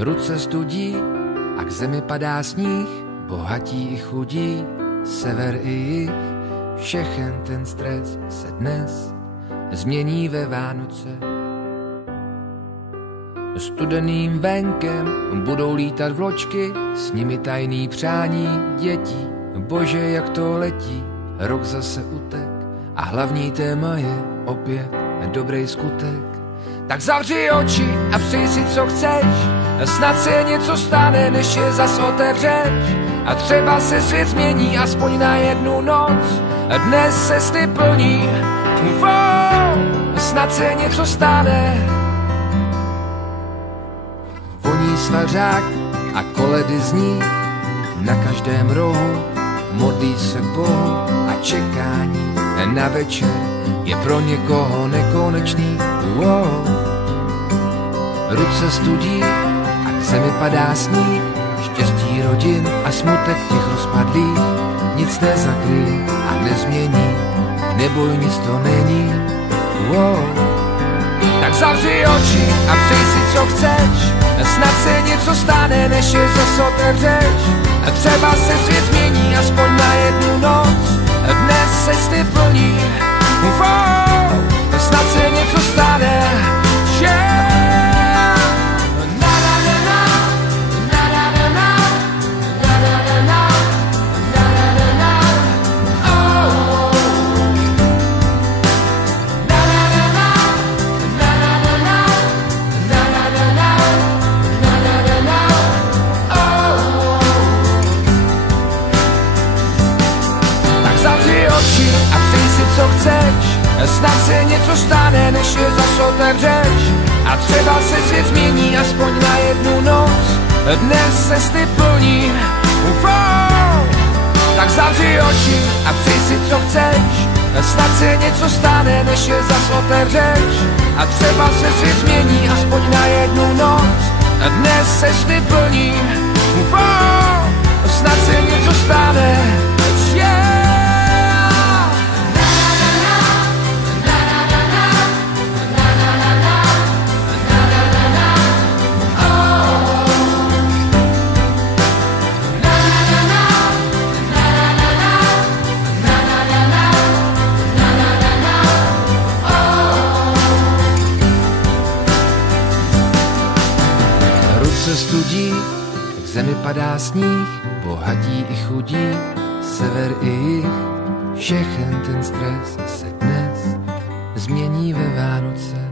ruce studí a k zemi padá sníh, bohatí i chudí, sever i jih, všechen ten stres se dnes změní ve Vánoce. Studeným venkem budou lítat vločky, s nimi tajný přání dětí. Bože, jak to letí, rok zase utek a hlavní téma je opět dobrý skutek. Tak zavři oči a přeji si, co chceš, snad se něco stane, než je zas otevřeš. A třeba se svět změní aspoň na jednu noc, dnes se sny plní, snad se něco stane. Voní svařák a koledy zní na každém rohu, modlí se Bohu a čekání na večer je pro někoho nekonečný. Ruce studí a k zemi padá sníh, štěstí rodin a smutek těch rozpadlých nic nezakryje a nezmění, neboj, nic to není. Tak zavři oči a přeji si, co chceš, snad se něco stane, než je zas otevřeš. A třeba se svět změní aspoň na jednu noc, dnes se sny plní, snad se něco stane, a přeji si, co chceš, snad se něco stane, než je zas otevřeš. A třeba se svět změní aspoň na jednu noc, dnes se sny plní. Tak zavři oči a přeji si, co chceš, snad se něco stane, než je zas otevřeš. A třeba se svět změní aspoň na jednu noc, dnes se sny plní. Snad se něco stane, se studí, k zemi padá sníh, bohatí i chudí, sever i jih, všechen ten stres se dnes změní ve Vánoce.